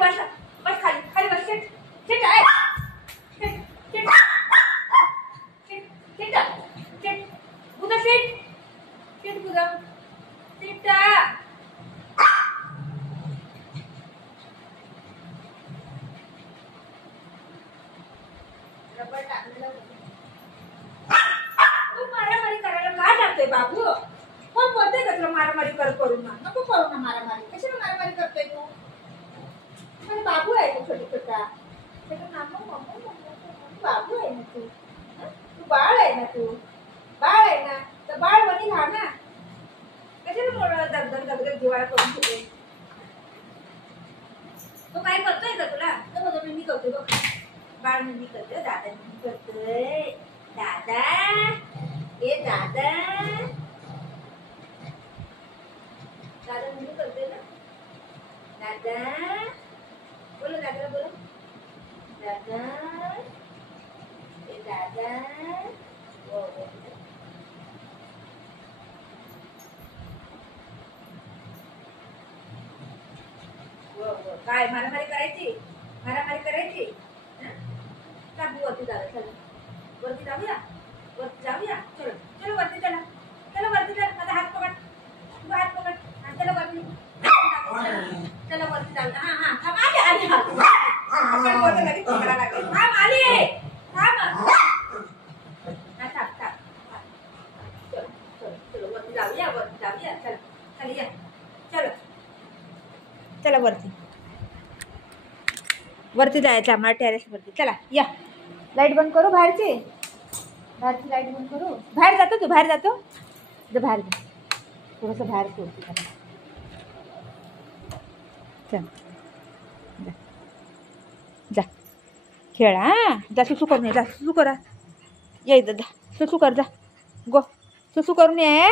बस बस खाली खाली बस sit sit आहे sit sit sit sit sit उधर सिट सिट उधर सिट रबर टाकलेला तू मारामारी करायला का टाकतोय बाबू कोण बोलतोय का तुला मारामारी करून ना नको करू ना मारामारी कशाला मारामारी करतोय तू अरे बाबू आहे तू छोटा त्याचं नाव बाबू आहे ना तू तू बाळ आहे ना तू बाळ आहे ना तर बाळ बनी राहा ना कशाला मोठा दगदग जिवाळा करून ठेवते तो काय करतोय का तुला तर बघ मी करतोय बघ बाळ मी करतोय दादा मी करतोय दादा ए दादा दादा मी करतोय ना दादा बोलो दादाला बोलो दादा ए दादा वो वो काय मारामारी करायची चालू वरती जाऊया चलो चलो वरती चला माझा हात पकड तू हात पकड आणि चला वरती चला वरती जाऊ हा हा थांब आली आपण बोलतो लगेच पकडा लागेल थांब आली थांब थांब चलो वरती जाऊया चला खाली या चला वरती जायचं आम्हाला टेरेस वरती चला या लाईट बंद करू बाहेरची लाईट बंद करू बाहेर जातो बाहेर जा थोडंसं बाहेर सोडते चल जा खेळा जा सुसू करून ये जा सुसू करा या इथं जा सुसू कर जा गो सुसू करून ये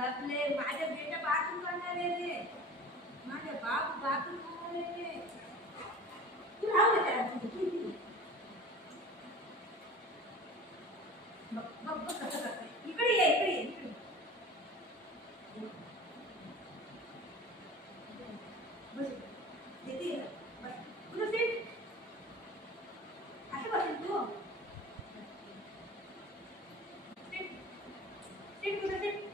आपले माझ्या बेटा बाथरूम करणार आहे माझ्या बाप बाथरूम करणार आहे तू राहू दे बघ कसं करते इकडे ये बस येते तुला सीट असं बसेल तू सीट तुला सीट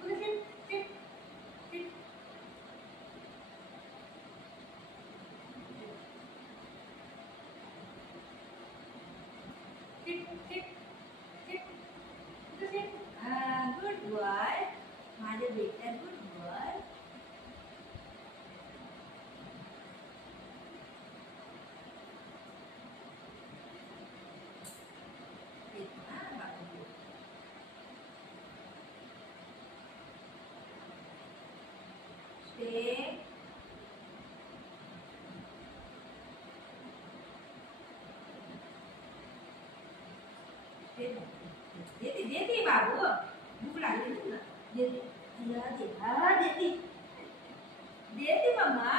गुड बॉय माझे बेटा गुड बॉय देते बाबू भूक लागली ना देते देते मम्मा